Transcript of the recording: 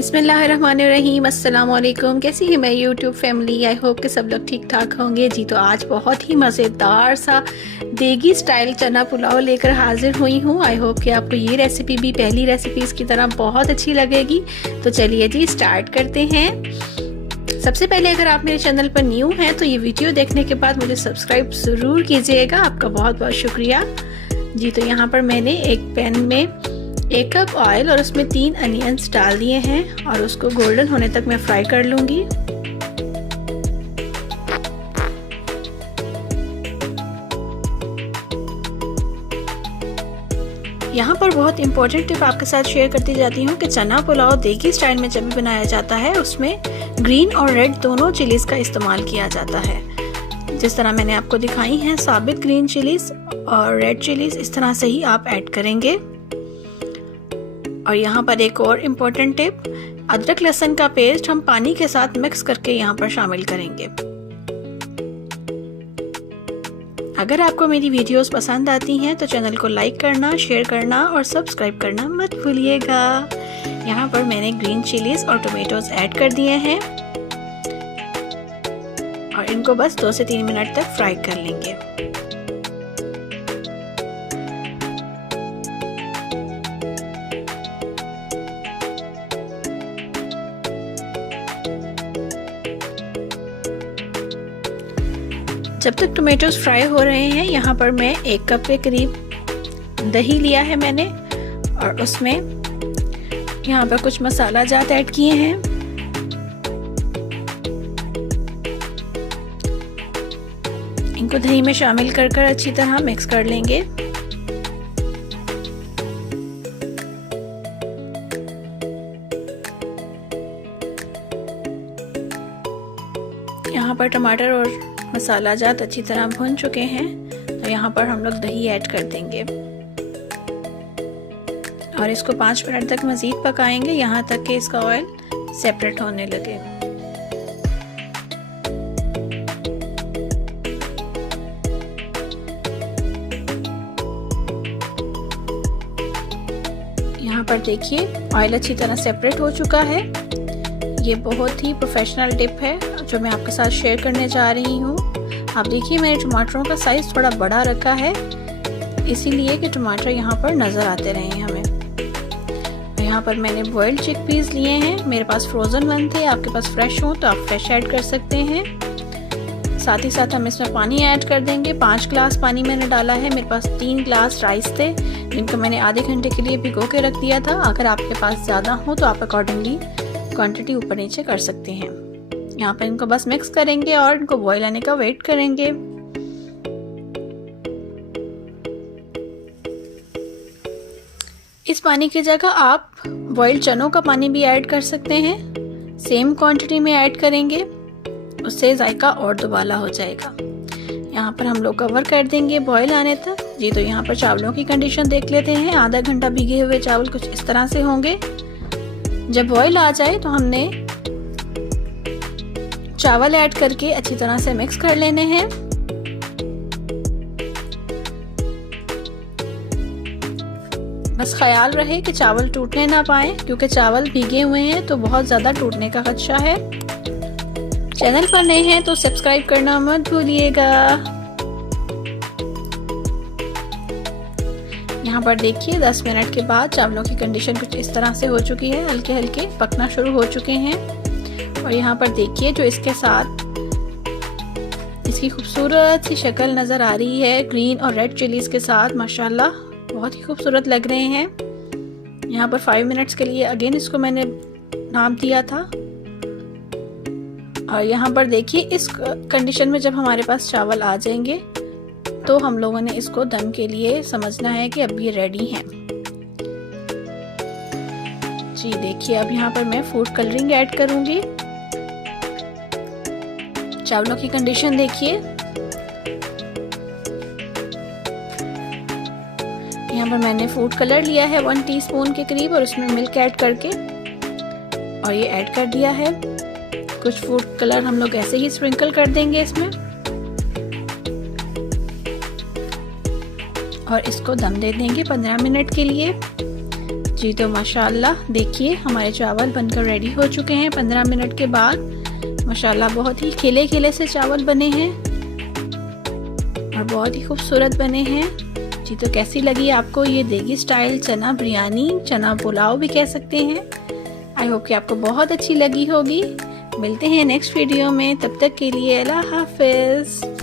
बिस्मिल्लाहिर्रहमानिर्रहीम, अस्सलाम वालेकुम। कैसी है मैं यूट्यूब फैमिली? आई होप कि सब लोग ठीक ठाक होंगे जी। तो आज बहुत ही मज़ेदार सा देगी स्टाइल चना पुलाव लेकर हाजिर हुई हूँ। आई होप कि आपको ये रेसिपी भी पहली रेसिपीज़ की तरह बहुत अच्छी लगेगी। तो चलिए जी स्टार्ट करते हैं। सबसे पहले अगर आप मेरे चैनल पर न्यू हैं तो ये वीडियो देखने के बाद मुझे सब्सक्राइब ज़रूर कीजिएगा, आपका बहुत बहुत शुक्रिया जी। तो यहाँ पर मैंने एक पैन में 1 कप ऑयल और उसमें 3 अनियंस डाल दिए हैं और उसको गोल्डन होने तक मैं फ्राई कर लूँगी। यहाँ पर बहुत इम्पोर्टेंट टिप आपके साथ शेयर करती जाती हूँ कि चना पुलाव देगी स्टाइल में जब भी बनाया जाता है उसमें ग्रीन और रेड दोनों चिलीज़ का इस्तेमाल किया जाता है। जिस तरह मैंने आपको दिखाई हैं साबित ग्रीन चिलीज़ और रेड चिलीज़, इस तरह से ही आप ऐड करेंगे। और यहाँ पर एक और इम्पोर्टेंट टिप, अदरक लहसुन का पेस्ट हम पानी के साथ मिक्स करके यहाँ पर शामिल करेंगे। अगर आपको मेरी वीडियोस पसंद आती हैं तो चैनल को लाइक करना, शेयर करना और सब्सक्राइब करना मत भूलिएगा। यहाँ पर मैंने ग्रीन चिलीज और टोमेटोज ऐड कर दिए हैं और इनको बस 2 से 3 मिनट तक फ्राई कर लेंगे। जब तक टोमेटोज फ्राई हो रहे हैं यहाँ पर मैं 1 कप के करीब दही लिया है मैंने और उसमें यहाँ पर कुछ मसाला जात ऐड किए हैं। इनको दही में शामिल कर अच्छी तरह मिक्स कर लेंगे। यहाँ पर टमाटर और मसाला जात अच्छी तरह भुन चुके हैं तो यहाँ पर हम लोग दही ऐड कर देंगे और इसको 5 मिनट तक मज़ीद पकाएंगे यहाँ तक कि इसका ऑयल सेपरेट होने लगे। यहाँ पर देखिए ऑयल अच्छी तरह सेपरेट हो चुका है। ये बहुत ही प्रोफेशनल टिप है जो मैं आपके साथ शेयर करने जा रही हूँ। आप देखिए मैंने टमाटरों का साइज़ थोड़ा बड़ा रखा है इसीलिए कि टमाटर यहाँ पर नज़र आते रहे हमें। यहाँ पर मैंने बॉइल्ड चिकपीस लिए हैं, मेरे पास फ्रोज़न वन थे, आपके पास फ्रेश हो तो आप फ्रेश ऐड कर सकते हैं। साथ ही साथ हम इसमें पानी ऐड कर देंगे। 5 गिलास पानी मैंने डाला है। मेरे पास 3 गिलास राइस थे जिनको मैंने आधे घंटे के लिए भिगो के रख दिया था। अगर आपके पास ज़्यादा हो तो आप अकॉर्डिंगली क्वांटिटी ऊपर नीचे कर सकते हैं। यहाँ पर इनको बस मिक्स करेंगे और इनको बॉईल आने का वेट करेंगे। इस पानी की जगह आप बॉइल्ड चनों का पानी भी ऐड कर सकते हैं। सेम क्वांटिटी में ऐड करेंगे, उससे जायका और दुबाला हो जाएगा। यहाँ पर हम लोग कवर कर देंगे बॉईल आने तक जी। तो यहाँ पर चावलों की कंडीशन देख लेते हैं। आधा घंटा भीगे हुए चावल कुछ इस तरह से होंगे। जब बॉईल आ जाए तो हमने चावल ऐड करके अच्छी तरह से मिक्स कर लेने हैं। बस ख्याल रहे कि चावल टूटने ना पाए क्योंकि चावल भीगे हुए हैं तो बहुत ज़्यादा टूटने का खदशा है। चैनल पर नए हैं तो सब्सक्राइब करना मत भूलिएगा। यहाँ पर देखिए 10 मिनट के बाद चावलों की कंडीशन कुछ इस तरह से हो चुकी है, हल्के हल्के पकना शुरू हो चुके हैं। और यहाँ पर देखिए जो इसके साथ इसकी खूबसूरत सी शक्ल नज़र आ रही है ग्रीन और रेड चिलीज़ के साथ, माशाल्लाह बहुत ही खूबसूरत लग रहे हैं। यहाँ पर 5 मिनट्स के लिए अगेन इसको मैंने नाम दिया था। और यहाँ पर देखिए इस कंडीशन में जब हमारे पास चावल आ जाएंगे तो हम लोगों ने इसको दम के लिए समझना है कि अब ये रेडी हैं जी। देखिए अब यहाँ पर मैं फूड कलरिंग ऐड करूंगी। चावलों की कंडीशन देखिए, यहाँ पर मैंने फूड कलर लिया है 1 टीस्पून के करीब और उसमें मिल्क ऐड करके और ये ऐड कर दिया है। कुछ फूड कलर हम लोग ऐसे ही स्प्रिंकल कर देंगे इसमें और इसको दम दे देंगे 15 मिनट के लिए जी तो माशाल्लाह देखिए हमारे चावल बनकर रेडी हो चुके हैं 15 मिनट के बाद। माशाल्लाह बहुत ही खिले खिले से चावल बने हैं और बहुत ही खूबसूरत बने हैं। जी तो कैसी लगी आपको ये देगी स्टाइल चना बिरयानी, चना पुलाव भी कह सकते हैं। आई होप कि आपको बहुत अच्छी लगी होगी। मिलते हैं नेक्स्ट वीडियो में, तब तक के लिए अल्लाह हाफिज़।